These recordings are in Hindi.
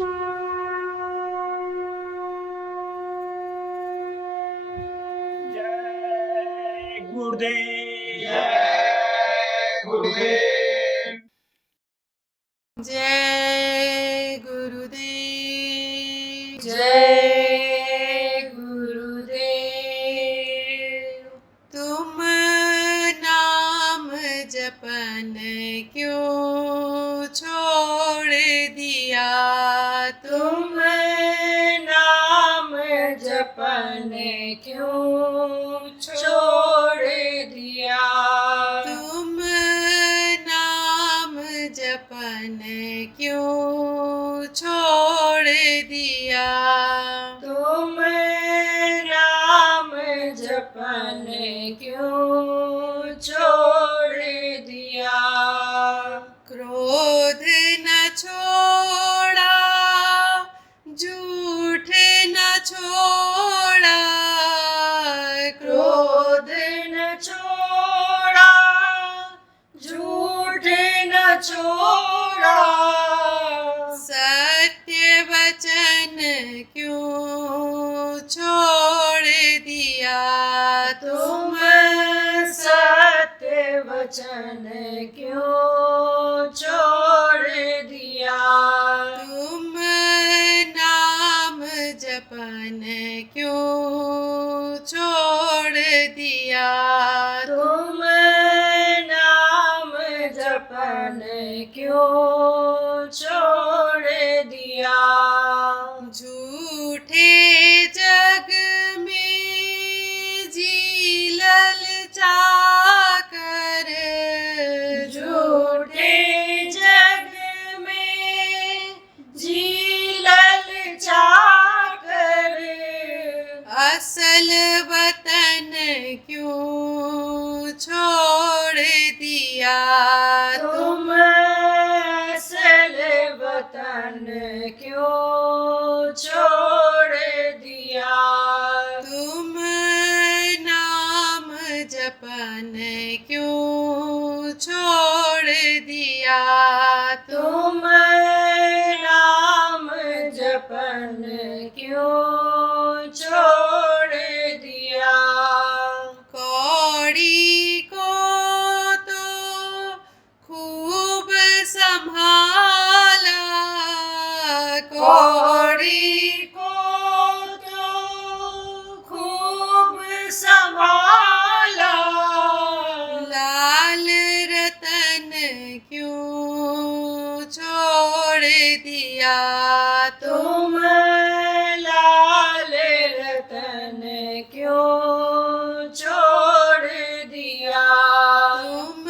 जय गुरुदेव। जय गुरुदेव। जय गुरुदेव। जय गुरुदेव। तुम नाम जपन क्यों छोड़ दिया? तुम नाम जपन क्यों छोड़ दिया? तुम नाम जपन क्यों छोड़ दिया? तुम नाम जपन क्यों छोड़ दिया? क्रोध न छोड़ा, झूठ न छोड़ा, क्रोध न छोड़ा, झूठ न छोड़ा, सत्य वचन क्यों छोड़ दिया? तुम सत्य वचन क्यों छोड़ दिया? तुम नाम जपन क्यों छोड़ दिया? तुम नाम जपन क्यों छोड़ दिया? झूठे जग में जी ललचाकर, झूठे जग में जी ललचाकर, असल वतन क्यों छोड़ दिया? तुम असल वतन क्यों छोड़ दिया? तुम नाम जपन क्यों छोड़ दिया? तुम नाम जपन क्यों छोड़ दिया? कौड़ी को तो खूब संभाला, कौड़ी को तो खूब संभाला, लाल रतन क्यों छोड़ दिया? तुम लाल रतन क्यों छोड़ दिया? तुम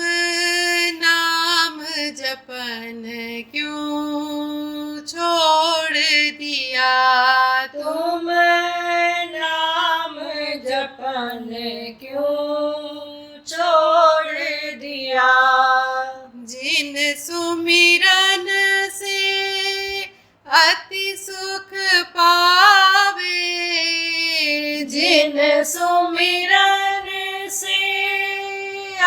नाम जपन क्यों छोड़ दिया? तुम नाम जपन क्यों छोड़ दिया? जिन सुमिरन से अति सुख पावे, जिन सुमिरन से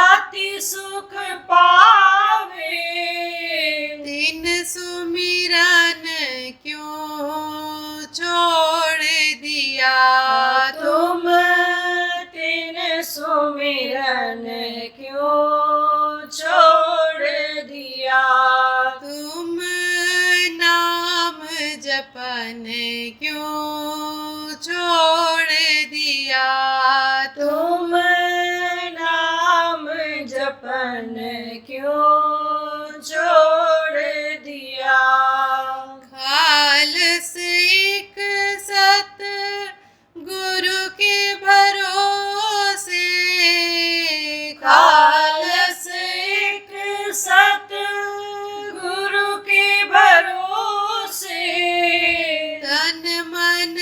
अति सुख पावे, तिन सुमिरन क्यों छोड़ दिया? तुम तिन सुमिरन क्यों छोड़ दिया? तुम नाम जपन क्यों छोड़ दिया? तुम नाम जपन क्यों छोड़ दिया? खालस एक सत गुरु के भरोसे, खालस एक सत गुरु के भरोसे, तन मन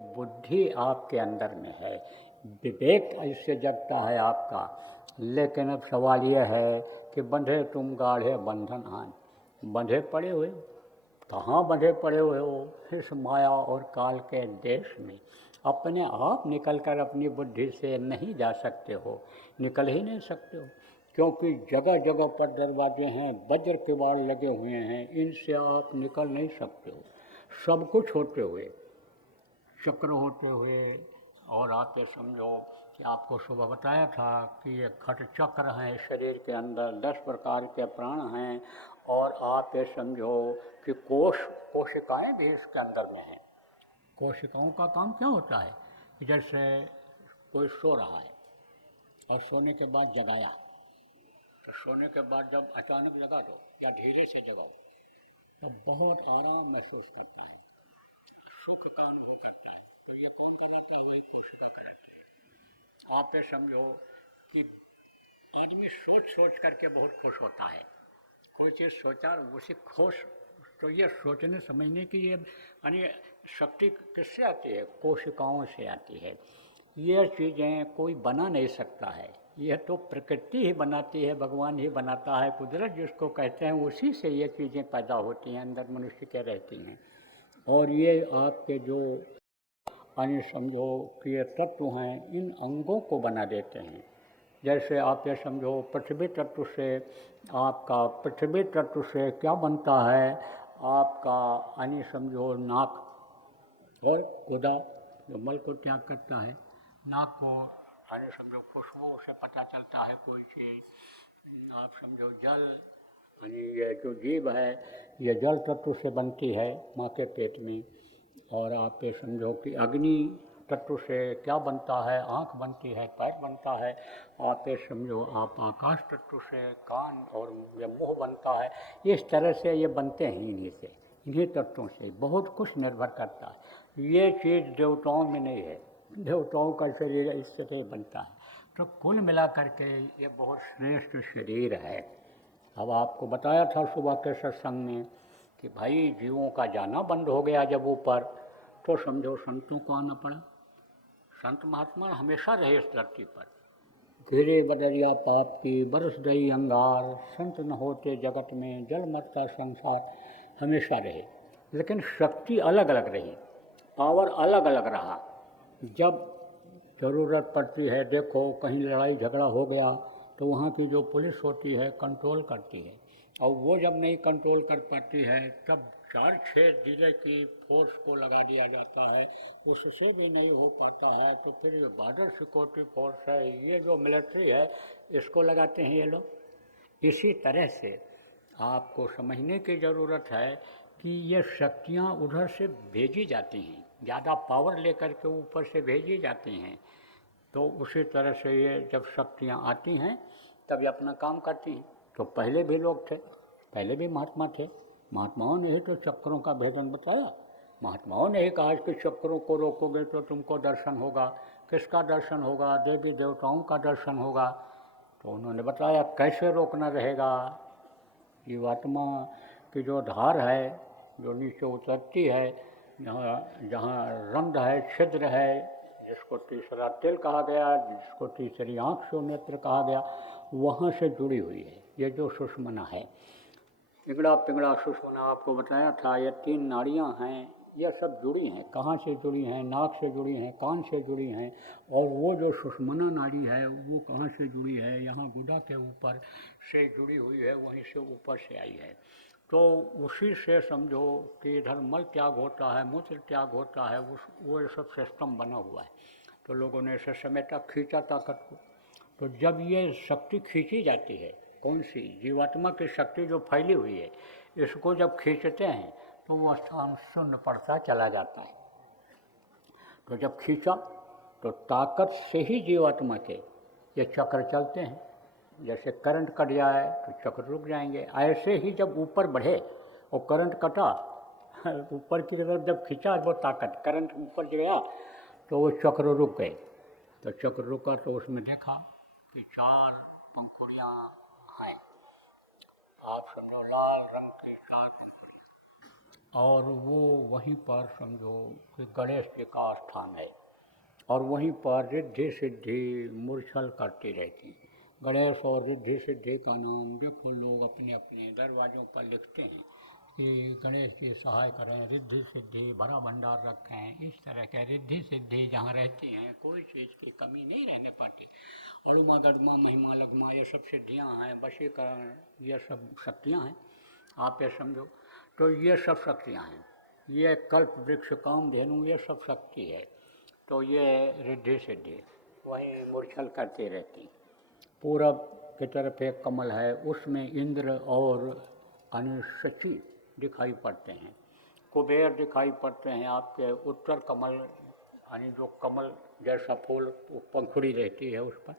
बुद्धि आपके अंदर में है, विवेक ऐसे जगता है आपका। लेकिन अब सवाल यह है कि बंधे तुम गाढ़े बंधन आन, बंधे पड़े हुए हो, कहाँ बंधे पड़े हुए हो इस माया और काल के देश में। अपने आप निकल कर अपनी बुद्धि से नहीं जा सकते हो, निकल ही नहीं सकते हो, क्योंकि जगह जगह पर दरवाजे हैं, वज्र किवाड़ लगे हुए हैं, इनसे आप निकल नहीं सकते हो। सब कुछ होते हुए, चक्र होते हुए, और आप ये समझो कि आपको सुबह बताया था कि ये खट चक्र हैं शरीर के अंदर, 10 प्रकार के प्राण हैं, और आप ये समझो कि कोशिकाएं भी इसके अंदर में हैं। कोशिकाओं का काम क्या होता है? जैसे कोई सो रहा है और सोने के बाद जगाया, तो सोने के बाद जब अचानक लगा दो या धीरे से जगाओ तो बहुत आराम महसूस करता है, सुख का अनुभव करता है। तो ये कौन बनाता है? वही कोशिका कराती है। आप ये समझो कि आदमी सोच सोच करके बहुत खुश होता है, कोई चीज़ सोचा उसी खुश। तो ये सोचने समझने की ये यानी शक्ति किससे आती है? कोशिकाओं से आती है। ये चीज़ें कोई बना नहीं सकता है, यह तो प्रकृति ही बनाती है, भगवान ही बनाता है, कुदरत जिसको कहते हैं, उसी से ये चीज़ें पैदा होती हैं, अंदर मनुष्य के रहती हैं। और ये आपके जो यानी समझो कि ये तत्व हैं, इन अंगों को बना देते हैं। जैसे आप ये समझो पृथ्वी तत्व से आपका, पृथ्वी तत्व से क्या बनता है आपका, यानी समझो नाक और गुदा जो मल को त्याग करता है, नाक को यानी समझो खुशबू से पता चलता है कोई चीज़। आप समझो जल, यानी ये जो जीव है ये जल तत्व से बनती है माँ के पेट में। और आप ये समझो कि अग्नि तत्व से क्या बनता है? आँख बनती है, पैर बनता है। आप ये समझो आप आकाश तत्व से कान और ये मुँह बनता है। इस तरह से ये बनते हैं इन्हीं से, इन्हीं तत्वों से बहुत कुछ निर्भर करता है। ये चीज़ देवताओं में नहीं है, देवताओं का शरीर इस तरह बनता है। तो कुल मिला करके ये बहुत श्रेष्ठ शरीर है। अब आपको बताया था सुबह के सत्संग में कि भाई जीवों का जाना बंद हो गया जब ऊपर, तो समझो संतों को आना पड़ा। संत महात्मा हमेशा रहे इस धरती पर। घिरे बदरिया पाप की बरस गई अंगार, संत न होते जगत में जल मरता संसार, हमेशा रहे। लेकिन शक्ति अलग अलग रही, पावर अलग अलग रहा। जब ज़रूरत पड़ती है, देखो कहीं लड़ाई झगड़ा हो गया तो वहाँ की जो पुलिस होती है कंट्रोल करती है, और वो जब नहीं कंट्रोल कर पाती है तब 4-6 जिले की फोर्स को लगा दिया जाता है। उससे भी नहीं हो पाता है तो फिर ये बॉर्डर सिक्योरिटी फोर्स है, ये जो मिलिट्री है, इसको लगाते हैं ये लोग। इसी तरह से आपको समझने की ज़रूरत है कि ये शक्तियाँ उधर से भेजी जाती हैं, ज़्यादा पावर लेकर के ऊपर से भेजी जाती हैं। तो उसी तरह से ये जब शक्तियाँ आती हैं तब ये अपना काम करती हैं। तो पहले भी लोग थे, पहले भी महात्मा थे, महात्माओं ने ही तो चक्रों का भेदन बताया। महात्माओं ने ही कहा कि चक्रों को रोकोगे तो तुमको दर्शन होगा। किसका दर्शन होगा? देवी देवताओं का दर्शन होगा। तो उन्होंने बताया कैसे रोकना रहेगा। जीवात्मा की जो धार है, जो नीचे उतरती है, जहाँ रंध्र है, छिद्र है, जिसको तीसरा तिल कहा गया, जिसको तीसरी आँख से नेत्र कहा गया, वहाँ से जुड़ी हुई है ये जो सुषुम्ना है। पिंगड़ा पिंगड़ा सुषुम्ना आपको बताया था, ये 3 नाड़ियाँ हैं, ये सब जुड़ी हैं। कहाँ से जुड़ी हैं? नाक से जुड़ी हैं, कान से जुड़ी हैं। और वो जो सुषुम्ना नाड़ी है वो कहाँ से जुड़ी है? यहाँ गुदा के ऊपर से जुड़ी हुई है, वहीं से ऊपर से आई है। तो उसी से समझो कि इधर मल त्याग होता है, मूत्र त्याग होता है, वो सब सिस्टम बना हुआ है। तो लोगों ने इसे समेटा, खींचा ताकत को। तो जब ये शक्ति खींची जाती है, कौन सी? जीवात्मा की शक्ति जो फैली हुई है, इसको जब खींचते हैं तो वो स्थान शून्य पड़ता चला जाता है। तो जब खींचा तो ताकत से ही जीवात्मा के ये चक्र चलते हैं। जैसे करंट कट जाए तो चक्र रुक जाएंगे, ऐसे ही जब ऊपर बढ़े और करंट कटा ऊपर की तरफ जब खींचा वो ताकत, करंट ऊपर गया तो वो चक्र रुक गए। तो चक्र रुका तो उसमें देखा कि 4 पंखुड़ियाँ हैं। आप समझो लाल रंग के 4 पंखुड़ियाँ, और वो वहीं पर समझो कि गणेश जी का स्थान है और वहीं पर रिद्धि सिद्धि मूर्छल करती रहती हैं। गणेश और रिद्धि सिद्धि का नाम देखो लोग अपने अपने दरवाज़ों पर लिखते हैं कि गणेश जी सहाय करें, रिद्धि सिद्धि भरा भंडार रखें। इस तरह के रिद्धि सिद्धि जहाँ रहती हैं कोई चीज़ की कमी नहीं रहने पाती। अणुमा गदमा महिमा लगमा ये सब सिद्धियाँ हैं, वशीकरण ये सब शक्तियाँ हैं, आप ये समझो। तो ये सब शक्तियाँ हैं, ये कल्प वृक्ष कामधेनु ये सब शक्ति है। तो ये रिद्धि सिद्धि वहीं मूर्छल करती रहती। पूरब की तरफ एक कमल है, उसमें इंद्र और अनुशची दिखाई पड़ते हैं, कुबेर दिखाई पड़ते हैं। आपके उत्तर कमल यानी जो कमल जैसा फूल पंखुड़ी रहती है उस पर,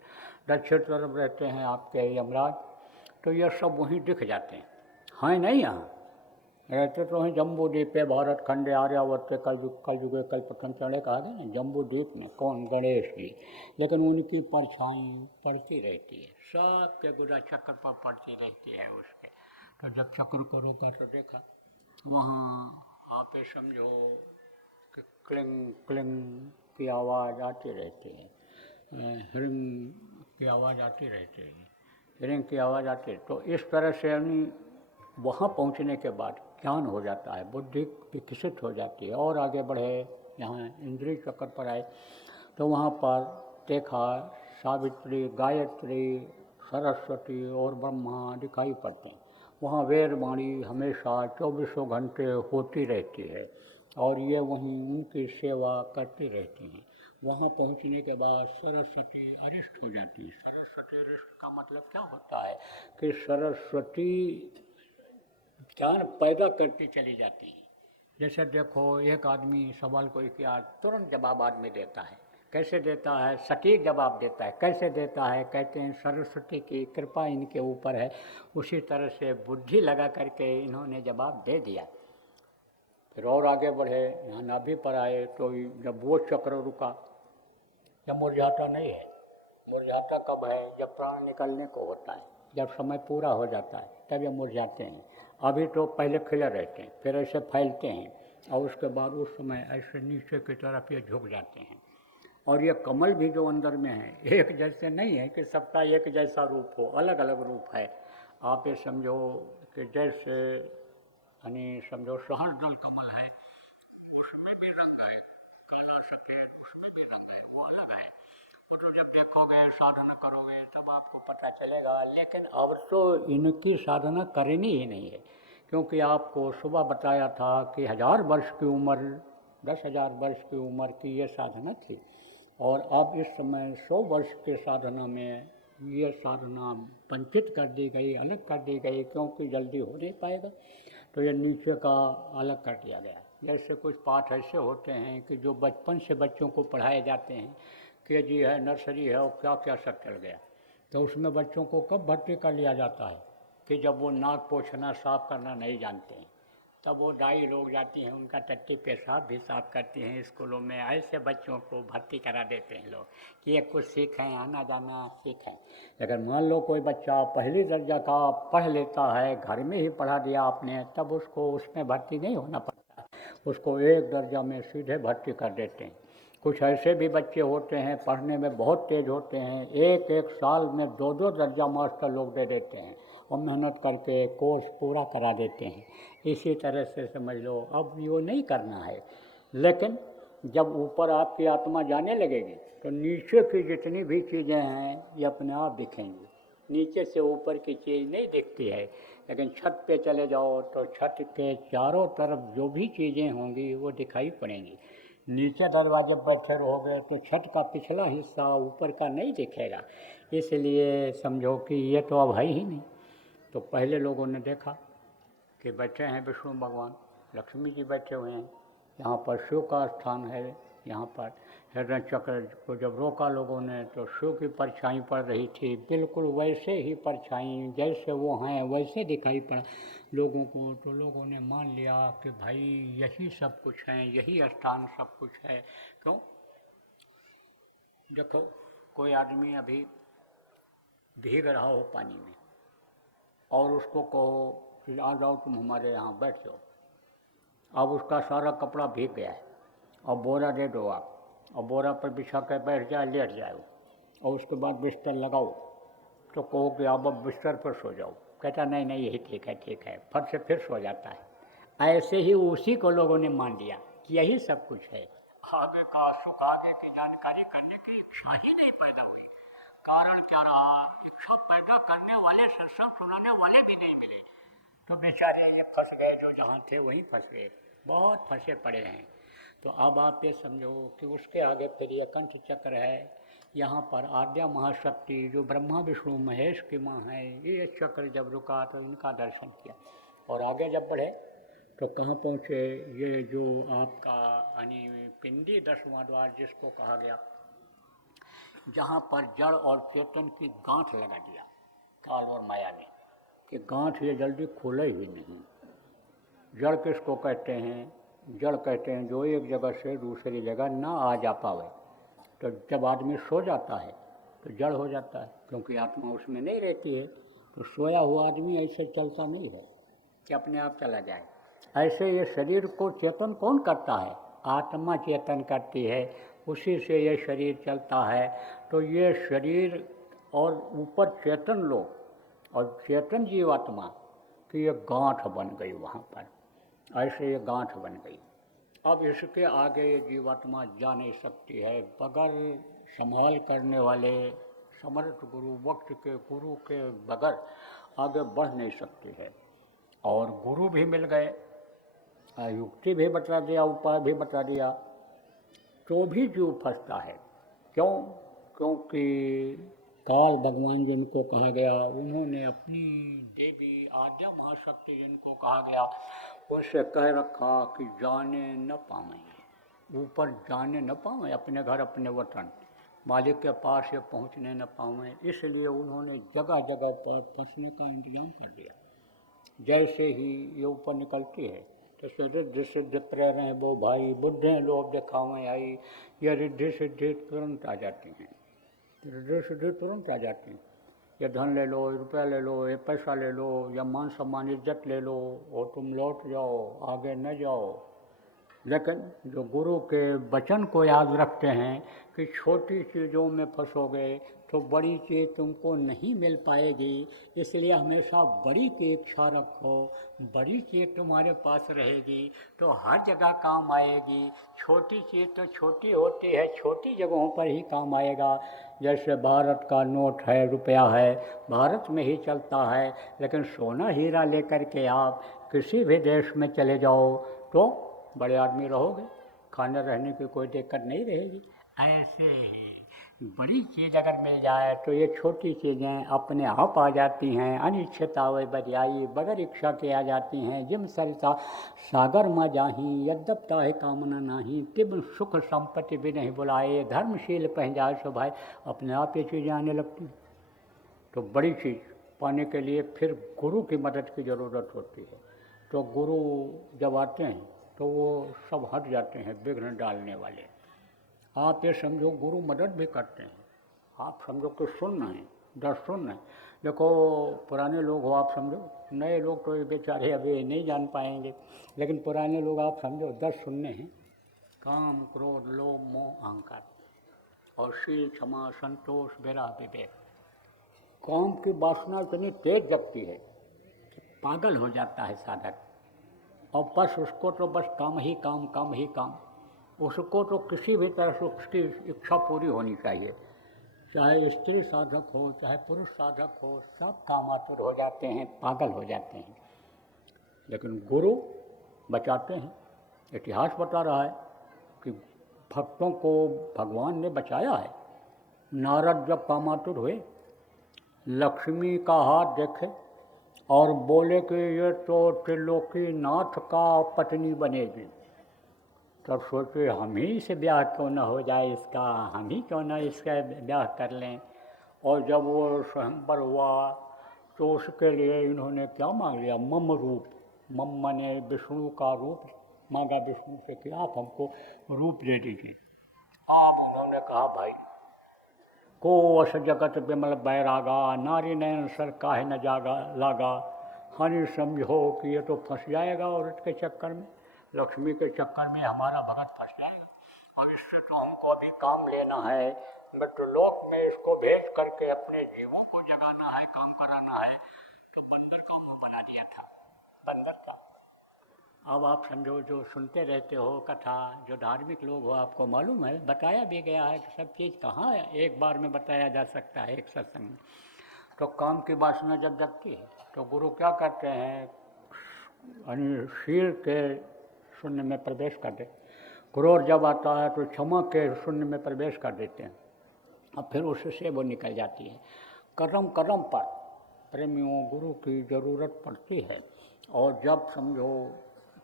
दक्षिण तरफ रहते हैं आपके यमराज। तो ये सब वहीं दिख जाते हैं नहीं यहाँ रहते तो हैं जम्बू द्वीप पे भारत खंडे आर्यावर्त कलयुगे कल्पतन चढ़े कहा गया ना, जम्बू द्वीप में कौन गणेश जी, लेकिन उनकी परछाई पड़ती रहती है, सबके गुदा चक्र पर पड़ती रहती है उसके। तो जब चक्र को रोका तो देखा वहाँ आप ये समझो कि क्लिंग क्लिंग की आवाज़ आती रहती है, हिरिंग की आवाज़ आती रहती है, हिरिंग की आवाज़ आती है। तो इस तरह से वहाँ पहुँचने के बाद ज्ञान हो जाता है, बुद्धि विकसित हो जाती है और आगे बढ़े। यहाँ इंद्रिय चक्र पर आए तो वहाँ पर देखा सावित्री, गायत्री, सरस्वती और ब्रह्मा दिखाई पड़ते हैं। वहाँ वेद वाणी हमेशा 24 घंटे होती रहती है और ये वहीं उनकी सेवा करती रहती हैं। वहाँ पहुँचने के बाद सरस्वती अरिष्ट हो जाती है। सरस्वती अरिष्ट का मतलब क्या होता है कि सरस्वती ज्ञान पैदा करती चली जाती है। जैसे देखो एक आदमी सवाल कोई किया, तुरंत जवाब आदमी देता है। कैसे देता है? सटीक जवाब देता है। कैसे देता है? कहते हैं सरस्वती की कृपा इनके ऊपर है। उसी तरह से बुद्धि लगा करके इन्होंने जवाब दे दिया। फिर और आगे बढ़े, यहाँ नाभि पर आए तो जब वो चक्र रुका, जब मुरझाता नहीं है। मुरझाता कब है? जब प्राण निकलने को होता है, जब समय पूरा हो जाता है तब ये मुरझाते हैं। अभी तो पहले खिले रहते हैं, फिर ऐसे फैलते हैं और उसके बाद उस समय ऐसे नीचे की तरफ ये झुक जाते हैं। और ये कमल भी जो अंदर में है एक जैसे नहीं है कि सबका एक जैसा रूप हो, अलग अलग रूप है। आप ये समझो कि जैसे यानी समझो सहस्रदल कमल है, उसमें भी रंग है, काला सफेद उसमें भी रंग है, वो अलग है। तो जब देखोगे साधना करोगे तब आपको पता चलेगा। लेकिन अब तो इनकी साधना करनी ही नहीं है, क्योंकि आपको सुबह बताया था कि 1000 वर्ष की उम्र, 10,000 वर्ष की उम्र की ये साधना थी और अब इस समय 100 वर्ष के साधना में ये साधना वंचित कर दी गई, अलग कर दी गई, क्योंकि जल्दी हो नहीं पाएगा। तो ये नीचे का अलग कर दिया गया। जैसे कुछ पाठ ऐसे होते हैं कि जो बचपन से बच्चों को पढ़ाए जाते हैं, केजी है, नर्सरी है और क्या क्या सब चल गया, तो उसमें बच्चों को कब भर्ती कर लिया जाता है कि जब वो नाक पोंछना साफ करना नहीं जानते हैं, तब वो दाई लोग जाती हैं, उनका टट्टी पेशाब भी साफ करती हैं स्कूलों में। ऐसे बच्चों को भर्ती करा देते हैं लोग कि ये कुछ सीखें, आना जाना सीखें। लेकिन मान लो कोई बच्चा पहली दर्जा का पढ़ लेता है, घर में ही पढ़ा दिया आपने, तब उसको उसमें भर्ती नहीं होना पड़ता, उसको एक दर्जा में सीधे भर्ती कर देते हैं। कुछ ऐसे भी बच्चे होते हैं पढ़ने में बहुत तेज होते हैं, एक एक साल में 2-2 दर्जा मास्टर लोग दे देते हैं और मेहनत करके कोर्स पूरा करा देते हैं। इसी तरह से समझ लो अब वो नहीं करना है। लेकिन जब ऊपर आपकी आत्मा जाने लगेगी तो नीचे की जितनी भी चीज़ें हैं ये अपने आप दिखेंगी। नीचे से ऊपर की चीज़ नहीं दिखती है, लेकिन छत पे चले जाओ तो छत के चारों तरफ जो भी चीज़ें होंगी वो दिखाई पड़ेंगी। नीचे दरवाजे बैठे रहोगे तो छत का पिछला हिस्सा ऊपर का नहीं दिखेगा। इसलिए समझो कि ये तो अब है ही नहीं। तो पहले लोगों ने देखा कि बैठे हैं विष्णु भगवान, लक्ष्मी जी बैठे हुए हैं, यहाँ पर शिव का स्थान है। यहाँ पर हृदय चक्र को जब रोका लोगों ने तो शिव की परछाई पड़ रही थी, बिल्कुल वैसे ही परछाई जैसे वो हैं वैसे दिखाई पड़ा लोगों को। तो लोगों ने मान लिया कि भाई यही सब कुछ है, यही स्थान सब कुछ है। क्यों? देखो कोई आदमी अभी भीग रहा हो पानी में और उसको कहो कि आ जाओ तुम हमारे यहाँ बैठ जाओ, अब उसका सारा कपड़ा भीग गया है, और बोरा दे दो आप, और बोरा पर बिछा कर बैठ जाए, लेट जाए वो, और उसके बाद बिस्तर लगाओ, तो कहो कि अब बिस्तर पर सो जाओ, कहता नहीं नहीं यही ठीक है, फट से फिर सो जाता है। ऐसे ही उसी को लोगों ने मान लिया कि यही सब कुछ है। आगे का सुख, आगे की जानकारी करने की इच्छा ही नहीं पैदा हुई। कारण क्या रहा? इच्छा पैदा करने वाले, सत्संग सुनाने वाले भी नहीं मिले, तो बेचारे ये फंस गए, जो जहाँ थे वहीं फंस गए, बहुत फंसे पड़े हैं। तो अब आप ये समझो कि उसके आगे फिर ये कंठ चक्र है, यहाँ पर आद्या महाशक्ति जो ब्रह्मा विष्णु महेश की माँ है, ये चक्र जब रुका तो इनका दर्शन किया, और आगे जब बढ़े तो कहाँ पहुँचे? ये जो आपका यानी पिंडी 10वां द्वार जिसको कहा गया, जहाँ पर जड़ और चेतन की गांठ लगा दिया काल और माया ने, कि गांठ ये जल्दी खुले ही नहीं। जड़ किसको कहते हैं? जड़ कहते हैं जो एक जगह से दूसरी जगह ना आ जा पावे। तो जब आदमी सो जाता है तो जड़ हो जाता है, क्योंकि आत्मा उसमें नहीं रहती है। तो सोया हुआ आदमी ऐसे चलता नहीं है कि अपने आप चला जाए। ऐसे ये शरीर को चेतन कौन करता है? आत्मा चेतन करती है, उसी से ये शरीर चलता है। तो ये शरीर और ऊपर चेतन लोग और चेतन जीवात्मा की ये गांठ बन गई वहाँ पर, ऐसे ये गांठ बन गई। अब इसके आगे ये जीवात्मा जा नहीं सकती है, बगैर संभाल करने वाले समर्थ गुरु, वक्त के गुरु के बगैर आगे बढ़ नहीं सकती है। और गुरु भी मिल गए, युक्ति भी बता दिया, उपाय भी बता दिया, तो भी जीव फंसता है। क्यों? क्योंकि काल भगवान जिनको कहा गया, उन्होंने अपनी देवी आद्या महाशक्ति जिनको कहा गया, उनसे कह रखा कि जाने न पावें, ऊपर जाने न पावें, अपने घर अपने वतन मालिक के पास ये पहुँचने न पावें। इसलिए उन्होंने जगह जगह पर फंसने का इंतजाम कर दिया। जैसे ही ये ऊपर निकलती है तो रिद्धि सिद्धि प्रेरणा वो भाई, बुद्धि लोभ दिखावें आई, ये रिद्धि सिद्धि तुरंत आ जाती हैं, रिद्धि सिद्धि तुरंत आ जाती हैं। ये धन ले लो, रुपया ले लो, ये पैसा ले लो, या मान सम्मान इज्जत ले लो, और तुम लौट जाओ, आगे न जाओ। लेकिन जो गुरु के वचन को याद रखते हैं कि छोटी चीज़ों में फंसोगे तो बड़ी चीज़ तुमको नहीं मिल पाएगी, इसलिए हमेशा बड़ी की इच्छा रखो, बड़ी चीज़ तुम्हारे पास रहेगी तो हर जगह काम आएगी। छोटी चीज़ तो छोटी होती है, छोटी जगहों पर ही काम आएगा। जैसे भारत का नोट है, रुपया है, भारत में ही चलता है, लेकिन सोना हीरा लेकर के आप किसी भी देश में चले जाओ तो बड़े आदमी रहोगे, खाने रहने की कोई दिक्कत नहीं रहेगी। ऐसे ही बड़ी चीज़ अगर मिल जाए तो ये छोटी चीज़ें अपने आप आ जाती हैं। अनिच्छता वे बरियाई, बगैर इच्छा के आ जाती हैं। जिम सरिता सागर माँ जाही, यद्यपता है कामना नाही, तिब सुख संपत्ति भी नहीं बुलाए, धर्मशील पह जाए सो भाई, अपने आप ये चीज़ें आने लगती। तो बड़ी चीज़ पाने के लिए फिर गुरु की मदद की ज़रूरत होती है। तो गुरु जब आते हैं तो वो सब हट जाते हैं विघ्न डालने वाले। आप ये समझो गुरु मदद भी करते हैं। आप समझो कि सुनना है, 10 सुनना है। देखो पुराने लोग हो, आप समझो, नए लोग तो बेचारे अभी नहीं जान पाएंगे, लेकिन पुराने लोग आप समझो 10 सुनने हैं। काम, क्रोध, लोभ, मोह, अहंकार, और शील, क्षमा, संतोष, विरह, विवेक। काम की वासना इतनी तेज जगती है कि पागल हो जाता है साधक, और बस उसको तो बस काम ही काम, काम ही काम। उसको तो किसी भी तरह से उसकी इच्छा पूरी होनी चाहिए, चाहे स्त्री साधक हो चाहे पुरुष साधक हो, सब कामातुर हो जाते हैं, पागल हो जाते हैं। लेकिन गुरु बचाते हैं। इतिहास बता रहा है कि भक्तों को भगवान ने बचाया है। नारद जब कामातुर हुए, लक्ष्मी का हाथ देखे और बोले कि ये तो त्रिलोकी नाथ का पत्नी बनेगी। तब सोचे हम ही से ब्याह क्यों न हो जाए इसका, हम ही क्यों न इसका ब्याह कर लें। और जब वो स्वयंवर हुआ तो उसके लिए इन्होंने क्या मांग लिया? मम रूप। मम माने विष्णु का रूप मांगा विष्णु से कि आप हमको रूप दे दीजिए। आप उन्होंने कहा भाई को अस जगत विमल बैरागा, नारी नयन सर काहे न जागा लागा। हानि समझो कि ये तो फंस जाएगा औरत के चक्कर में, लक्ष्मी के चक्कर में हमारा भगत फंस जाएगा। और इससे तो हमको अभी काम लेना है, मृत्युलोक में इसको भेज करके अपने जीवों को जगाना है, काम कराना है। तो बंदर का मुंह बना दिया था, बंदर का। अब आप समझो, जो सुनते रहते हो कथा, जो धार्मिक लोग हो, आपको मालूम है, बताया भी गया है कि सब चीज़ कहाँ एक बार में बताया जा सकता है एक सत्संग में। तो काम की वासना जब जगती है तो गुरु क्या करते हैं, शील के शून्य में प्रवेश कर दे। क्रोध जब आता है तो क्षमा के शून्य में प्रवेश कर देते हैं, और फिर उससे वो निकल जाती है। कदम कदम पर प्रेमियों गुरु की ज़रूरत पड़ती है। और जब समझो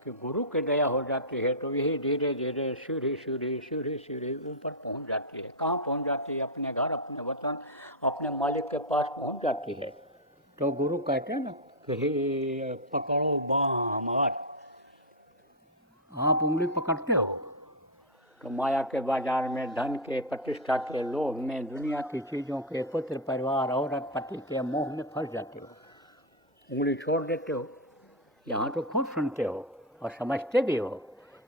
कि गुरु की दया हो जाती है तो यही धीरे धीरे सीढ़ी सीढ़ी सीढ़ी सीढ़ी ऊपर पहुंच जाती है। कहाँ पहुंच जाती है? अपने घर, अपने वतन, अपने मालिक के पास पहुंच जाती है। तो गुरु कहते हैं ना कि हे पकड़ो बाँह हमार। आप उंगली पकड़ते हो तो माया के बाजार में, धन के, प्रतिष्ठा के लोभ में, दुनिया की चीज़ों के, पुत्र परिवार, औरत पति के मोह में फंस जाते हो, उंगली छोड़ देते हो। यहाँ तो खूब सुनते हो और समझते भी हो,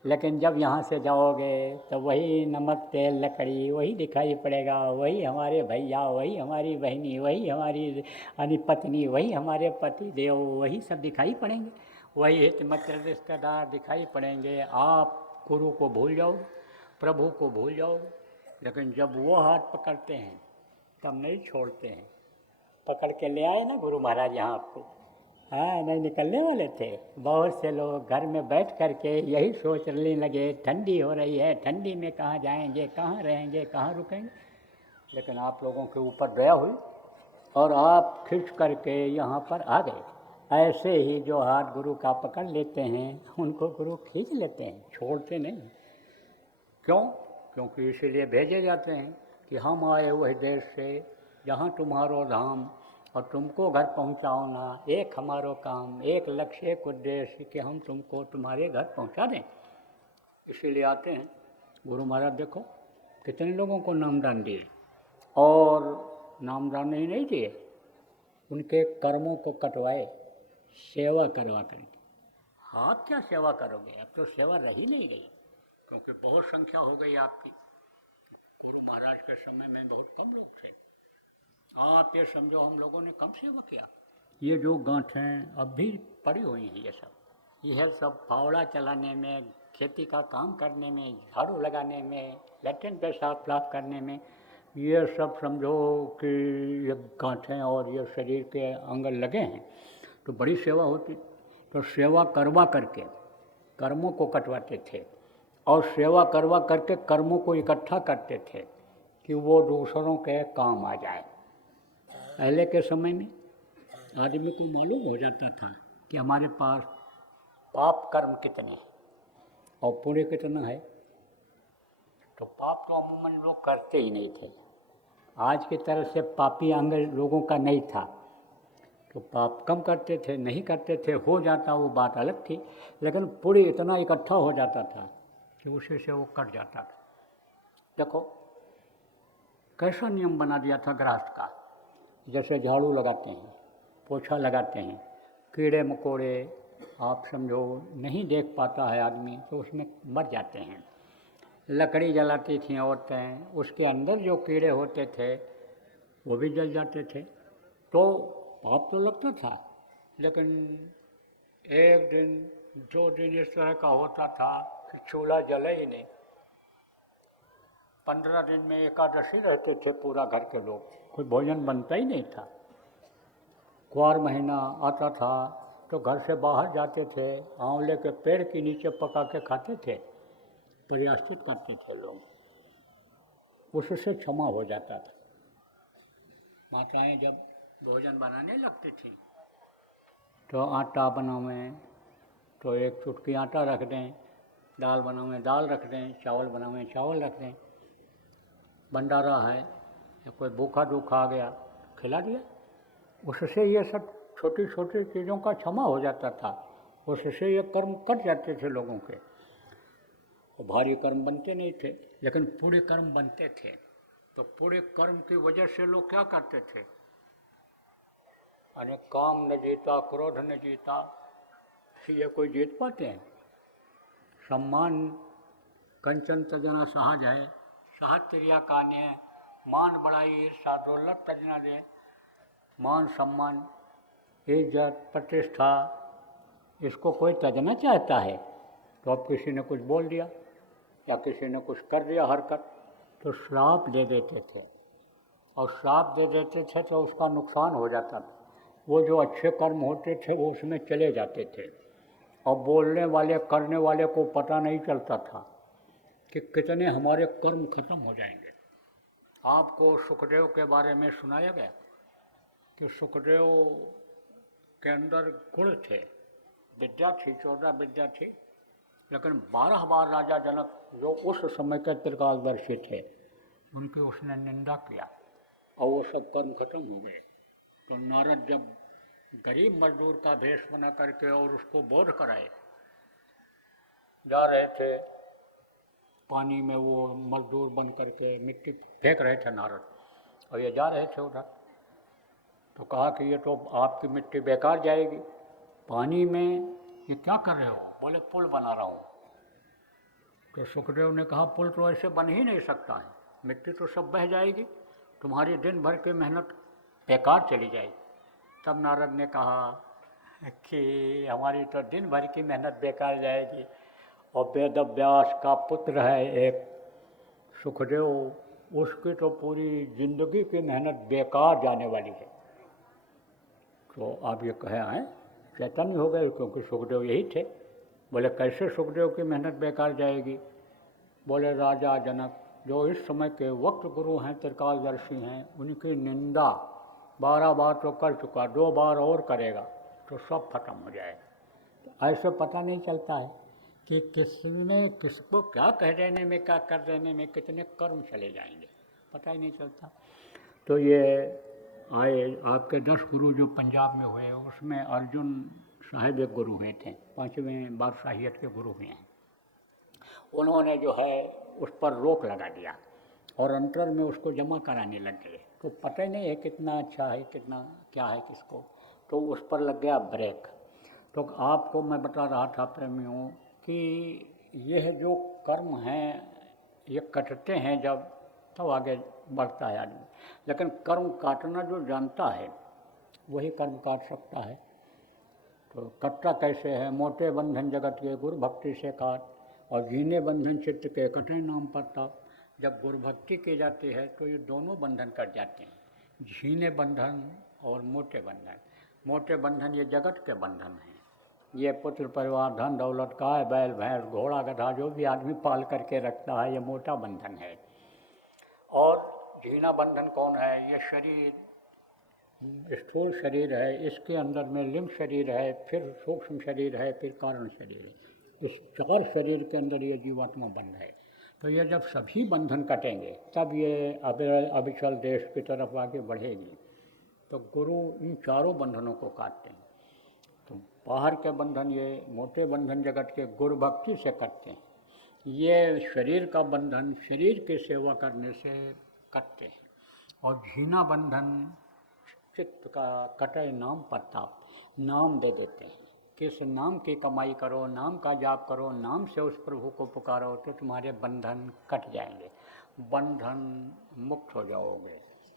लेकिन जब यहाँ से जाओगे तो वही नमक तेल लकड़ी वही दिखाई पड़ेगा, वही हमारे भैया, वही हमारी बहनी, वही हमारी पत्नी, वही हमारे पति देव, वही सब दिखाई पड़ेंगे, वही हितमित्र रिश्तेदार दिखाई पड़ेंगे। आप गुरु को भूल जाओगे, प्रभु को भूल जाओगे। लेकिन जब वो हाथ पकड़ते हैं तब नहीं छोड़ते हैं। पकड़ के ले आए ना गुरु महाराज यहाँ आपको, हाँ, नहीं निकलने वाले थे। बहुत से लोग घर में बैठ कर के यही सोचने लगे, ठंडी हो रही है, ठंडी में कहाँ जाएंगे, कहाँ रहेंगे, कहाँ रुकेंगे। लेकिन आप लोगों के ऊपर दया हुई और आप खींच करके यहाँ पर आ गए। ऐसे ही जो हाथ गुरु का पकड़ लेते हैं उनको गुरु खींच लेते हैं, छोड़ते नहीं। क्यों? क्योंकि इसीलिए भेजे जाते हैं कि हम आए वही देश से जहाँ तुम्हारो धाम, और तुमको घर पहुँचाओ ना। एक हमारो काम, एक लक्ष्य, एक उद्देश्य कि हम तुमको तुम्हारे घर पहुँचा दें। इसीलिए आते हैं। गुरु महाराज देखो कितने लोगों को नामदान दिए, और नामदान ही नहीं दिए, उनके कर्मों को कटवाए, सेवा करवा करके। आप क्या सेवा करोगे? अब तो सेवा रही नहीं गई, क्योंकि बहुत संख्या हो गई आपकी। गुरु महाराज के समय में बहुत कम लोग थे। आप ये समझो हम लोगों ने कम सेवा किया। ये जो गांठें अब भी पड़ी हुई हैं, यह सब फावड़ा चलाने में, खेती का काम करने में, झाड़ू लगाने में, लैट्रिन पेशाब साफ करने में, ये सब समझो कि ये गांठें और ये शरीर के अंग लगे हैं तो बड़ी सेवा होती। तो सेवा करवा करके कर्मों को कटवाते थे, और सेवा करवा करके कर्मों को इकट्ठा करते थे कि वो दूसरों के काम आ जाए। पहले के समय में आदमी को मालूम हो जाता था कि हमारे पास पाप कर्म कितने हैं और पुण्य कितना है। तो पाप तो अमूमन लोग करते ही नहीं थे। आज की तरह से पापी अंग लोगों का नहीं था, तो पाप कम करते थे, नहीं करते थे, हो जाता वो बात अलग थी। लेकिन पुण्य इतना इकट्ठा हो जाता था कि उसी से वो कट जाता था। देखो कैसा नियम बना दिया था गृहस्थ का। जैसे झाड़ू लगाते हैं, पोछा लगाते हैं, कीड़े मकोड़े आप समझो नहीं देख पाता है आदमी तो उसमें मर जाते हैं। लकड़ी जलाती थीं औरतें, उसके अंदर जो कीड़े होते थे वो भी जल जाते थे। तो पाप तो लगता था, लेकिन एक दिन 2 दिन इस तरह का होता था कि चूल्हा जले ही नहीं। 15 दिन में एकादशी रहते थे पूरा घर के लोग, कोई भोजन बनता ही नहीं था। क्वार महीना आता था तो घर से बाहर जाते थे, आंवले के पेड़ के नीचे पका के खाते थे, प्रयाश्चित करते थे लोग, उससे क्षमा हो जाता था। माताएं जब भोजन बनाने लगती थी तो आटा बनावें तो एक चुटकी आटा रख दें, दाल बनावें दाल रख दें, चावल बनावें चावल रख दें। भंडारा है या कोई भूखा दूखा आ गया खिला दिया। उससे ये सब छोटी छोटी चीज़ों का क्षमा हो जाता था, उससे ये कर्म कट जाते थे लोगों के। और भारी कर्म बनते नहीं थे, लेकिन पूरे कर्म बनते थे। तो पूरे कर्म की वजह से लोग क्या करते थे, अरे काम न जीता, क्रोध न जीता, ये कोई जीत पाते हैं? सम्मान कंचन तजना सहज है, सहज त्रिया कान्य, मान बड़ाई ईर्षा दौलत तजना दे। मान सम्मान इज्जत प्रतिष्ठा इसको कोई तजना चाहता है? तो अब किसी ने कुछ बोल दिया या किसी ने कुछ कर दिया हरकत, तो श्राप दे देते थे, और श्राप दे देते थे तो उसका नुकसान हो जाता था। वो जो अच्छे कर्म होते थे वो उसमें चले जाते थे, और बोलने वाले करने वाले को पता नहीं चलता था कि कितने हमारे कर्म खत्म हो जाएंगे। आपको सुखदेव के बारे में सुनाया गया कि सुखदेव के अंदर गुण थे, विद्या थी, 14 विद्या थी, लेकिन 12 बार राजा जनक जो उस समय के त्रिकालदर्शी थे उनकी उसने निंदा किया और वो सब कर्म खत्म हो गए। तो नारद जब गरीब मजदूर का भेष बना करके और उसको बोध कराए जा रहे थे, पानी में वो मजदूर बन करके मिट्टी फेंक रहे थे नारद, और ये जा रहे थे उधर, तो कहा कि ये तो आपकी मिट्टी बेकार जाएगी, पानी में ये क्या कर रहे हो? बोले पुल बना रहा हूँ। तो सुखदेव ने कहा पुल तो ऐसे बन ही नहीं सकता है, मिट्टी तो सब बह जाएगी, तुम्हारी दिन भर की मेहनत बेकार चली जाएगी। तब नारद ने कहा कि हमारी तो दिन भर की मेहनत बेकार जाएगी, और वेद व्यास का पुत्र है एक सुखदेव, उसकी तो पूरी जिंदगी की मेहनत बेकार जाने वाली है। तो आप ये कहे हैं चैतन्य हो गए, क्योंकि सुखदेव यही थे। बोले कैसे सुखदेव की मेहनत बेकार जाएगी? बोले राजा जनक जो इस समय के वक्त गुरु हैं, त्रिकालदर्शी हैं, उनकी निंदा 12 बार तो कर चुका, 2 बार और करेगा तो सब खत्म हो जाएगा। तो ऐसे पता नहीं चलता है कि किसने किसको क्या कह देने में, क्या कर देने में कितने कर्म चले जाएंगे, पता ही नहीं चलता। तो ये आए आपके 10 गुरु जो पंजाब में हुए, उसमें अर्जुन साहिब एक गुरु हुए थे, 5वें बादशाहियत के गुरु हुए हैं। उन्होंने जो है उस पर रोक लगा दिया और अंतर में उसको जमा कराने लग गए, तो पता ही नहीं है कितना अच्छा है कितना क्या है किसको, तो उस पर लग गया ब्रेक। तो आपको मैं बता रहा था प्रेमियों कि यह जो कर्म हैं ये कटते हैं जब, तब आगे बढ़ता है आदमी, लेकिन कर्म काटना जो जानता है वही कर्म काट सकता है। तो कटता कैसे है? मोटे बंधन जगत के गुरु भक्ति से काट, और जीने बंधन चित्त के कटे नाम पड़ता। जब गुरु भक्ति की जाती है तो ये दोनों बंधन कट जाते हैं, झीने बंधन और मोटे बंधन। मोटे बंधन ये जगत के बंधन हैं, ये पुत्र परिवार धन दौलत गाय बैल भैंस घोड़ा गधा जो भी आदमी पाल करके रखता है, ये मोटा बंधन है। और झीना बंधन कौन है? ये शरीर, स्थूल शरीर है, इसके अंदर में लिंग शरीर है, फिर सूक्ष्म शरीर है, फिर कारण शरीर है। इस 4 शरीर के अंदर ये जीवात्मा बंध है। तो ये जब सभी बंधन कटेंगे तब ये अविचल देश की तरफ आगे बढ़ेगी। तो गुरु इन चारों बंधनों को काटते हैं। तो बाहर के बंधन ये मोटे बंधन जगत के गुरु भक्ति से कटते हैं, ये शरीर का बंधन शरीर की सेवा करने से कटते हैं। और झीना बंधन चित्त का कटे नाम प्रताप, नाम दे देते हैं, किस नाम की कमाई करो, नाम का जाप करो, नाम से उस प्रभु को पुकारो तो तुम्हारे बंधन कट जाएंगे, बंधन मुक्त हो जाओगे।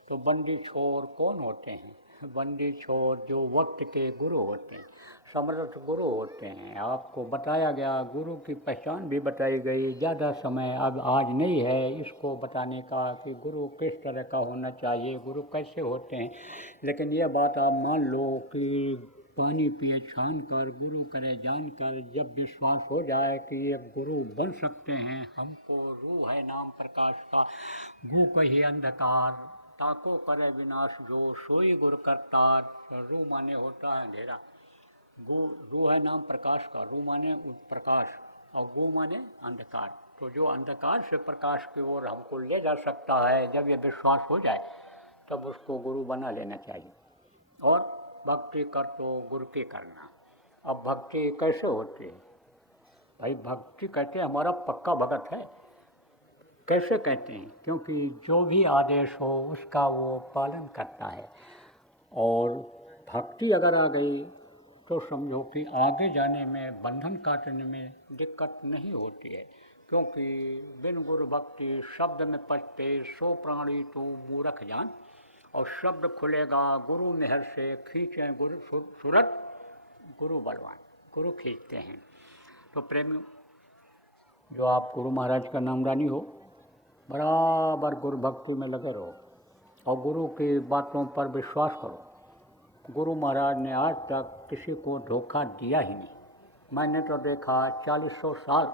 तो बंदी छोर कौन होते हैं? बंदी छोर जो वक्त के गुरु होते हैं, समर्थ गुरु होते हैं। आपको बताया गया, गुरु की पहचान भी बताई गई। ज़्यादा समय अब आज नहीं है इसको बताने का कि गुरु किस तरह का होना चाहिए, गुरु कैसे होते हैं, लेकिन यह बात आप मान लो कि पानी पिए छान कर, गुरु करे जान कर, जब विश्वास हो जाए कि ये गुरु बन सकते हैं हमको, रूह है नाम प्रकाश का, गु कही अंधकार, ताको करे विनाश जो, सोई गुरु करतार। रू माने होता है अंधेरा, गु रू है नाम प्रकाश का, रू माने प्रकाश और गु माने अंधकार। तो जो अंधकार से प्रकाश की ओर हमको ले जा सकता है, जब ये विश्वास हो जाए तब उसको गुरु बना लेना चाहिए। और भक्ति कर तो गुरु की करना। अब भक्ति कैसे होती है भाई? भक्ति कहते हैं हमारा पक्का भगत है। कैसे कहते हैं? क्योंकि जो भी आदेश हो उसका वो पालन करता है। और भक्ति अगर आ गई तो समझो कि आगे जाने में, बंधन काटने में दिक्कत नहीं होती है, क्योंकि बिन गुरु भक्ति शब्द में पचते सो प्राणी तो मूर्ख जान। और शब्द खुलेगा गुरु मेहर से, खींचें गुरु सूरत गुरु बलवान, गुरु खींचते हैं। तो प्रेमियों, जो आप गुरु महाराज का नामदानी हो, बराबर गुरु भक्ति में लगे रहो और गुरु की बातों पर विश्वास करो। गुरु महाराज ने आज तक किसी को धोखा दिया ही नहीं। मैंने तो देखा 4000 साल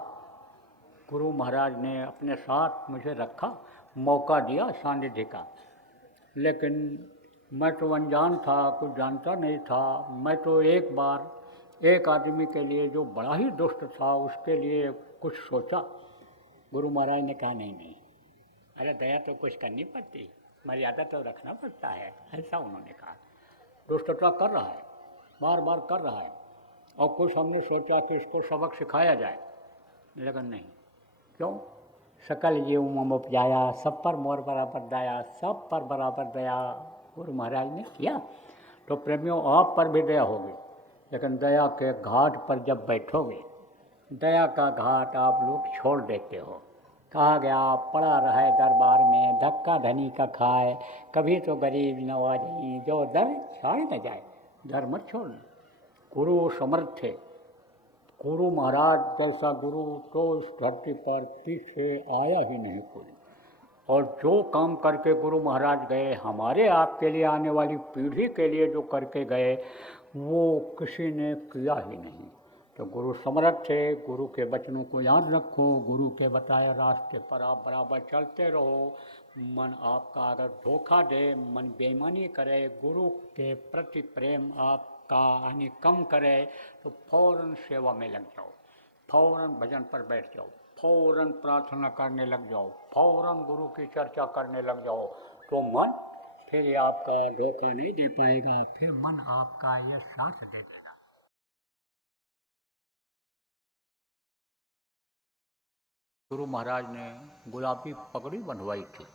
गुरु महाराज ने अपने साथ मुझे रखा, मौका दिया सानिध्य का, लेकिन मैं तो अनजान था, कुछ जानता नहीं था। मैं तो एक बार एक आदमी के लिए जो बड़ा ही दुष्ट था उसके लिए कुछ सोचा। गुरु महाराज ने कहा नहीं नहीं, अरे दया तो कुछ करनी पड़ती, मर्यादा तो रखना पड़ता है, ऐसा उन्होंने कहा। दुष्टता कर रहा है, बार बार कर रहा है, और कुछ हमने सोचा कि इसको सबक सिखाया जाए, लेकिन नहीं। क्यों? सकल जीव मम उपजाया, सब पर मोर बराबर दया, सब पर बराबर दया गुरु महाराज ने किया। तो प्रेमियों, आप पर भी दया होगी, लेकिन दया के घाट पर जब बैठोगे, दया का घाट आप लोग छोड़ देते हो। कहा गया पड़ा रहे दरबार में, धक्का धनी का खाए, कभी तो गरीब नवाजी, जो दर छाड़ न जाए, दर मत छोड़ना। गुरु समर्थ थे, गुरु महाराज जैसा गुरु तो इस धरती पर पीछे आया ही नहीं कोई। और जो काम करके गुरु महाराज गए, हमारे आपके लिए, आने वाली पीढ़ी के लिए जो करके गए, वो किसी ने किया ही नहीं। तो गुरु समर्थ थे। गुरु के वचनों को याद रखो, गुरु के बताए रास्ते पर आप बराबर चलते रहो। मन आपका अगर धोखा दे, मन बेईमानी करे, गुरु के प्रति प्रेम आपका यानी कम करे, तो फौरन सेवा में लग जाओ, फौरन भजन पर बैठ जाओ, फौरन प्रार्थना करने लग जाओ, फौरन गुरु की चर्चा करने लग जाओ। तो मन फिर आपका धोखा नहीं दे पाएगा, फिर मन आपका ये साथ दे देगा। गुरु महाराज ने गुलाबी पगड़ी बंधवाई थी,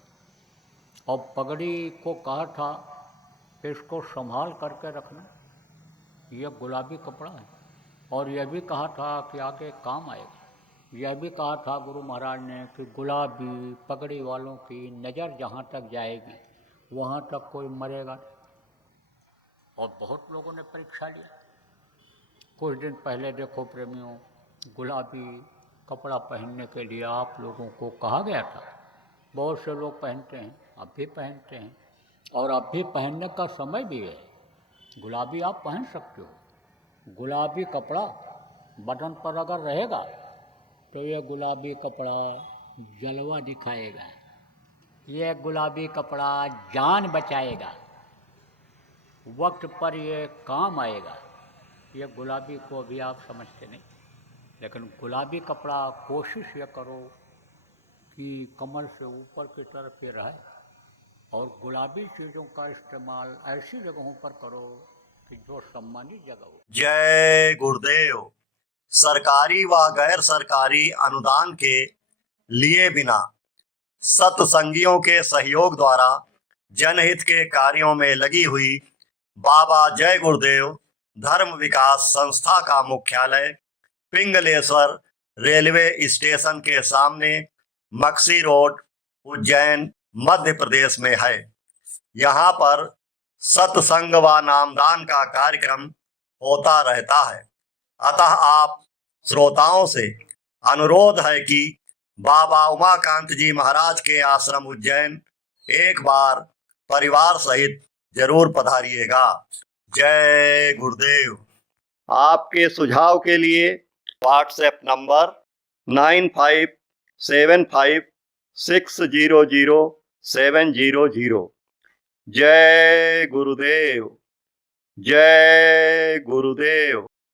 और पगड़ी को कहा था कि इसको संभाल करके रखना, यह गुलाबी कपड़ा है, और यह भी कहा था कि आगे काम आएगा। यह भी कहा था गुरु महाराज ने कि गुलाबी पगड़ी वालों की नज़र जहाँ तक जाएगी वहाँ तक कोई मरेगा नहीं। और बहुत लोगों ने परीक्षा लिया। कुछ दिन पहले देखो प्रेमियों, गुलाबी कपड़ा पहनने के लिए आप लोगों को कहा गया था। बहुत से लोग पहनते हैं, अब भी पहनते हैं, और अब भी पहनने का समय भी है। गुलाबी आप पहन सकते हो। गुलाबी कपड़ा बदन पर अगर रहेगा तो यह गुलाबी कपड़ा जलवा दिखाएगा, यह गुलाबी कपड़ा जान बचाएगा, वक्त पर यह काम आएगा। यह गुलाबी को भी आप समझते नहीं, लेकिन गुलाबी कपड़ा कोशिश ये करो कि कमर से ऊपर की तरफ ये रहे, और गुलाबी चीज़ों का इस्तेमाल ऐसी जगहों पर करो कि जो सम्मानित जगह हो। जय गुरुदेव। सरकारी व गैर सरकारी अनुदान के लिए बिना सत्संगियों के सहयोग द्वारा जनहित के कार्यों में लगी हुई बाबा जय गुरुदेव धर्म विकास संस्था का मुख्यालय पिंगलेश्वर रेलवे स्टेशन के सामने मक्सी रोड, उज्जैन, मध्य प्रदेश में है। यहाँ पर सत्संग व नामदान का कार्यक्रम होता रहता है। अतः आप श्रोताओं से अनुरोध है कि बाबा उमाकांत जी महाराज के आश्रम उज्जैन एक बार परिवार सहित जरूर पधारिएगा। जय गुरुदेव। आपके सुझाव के लिए व्हाट्सएप नंबर 9575600700। जय गुरुदेव। जय गुरुदेव।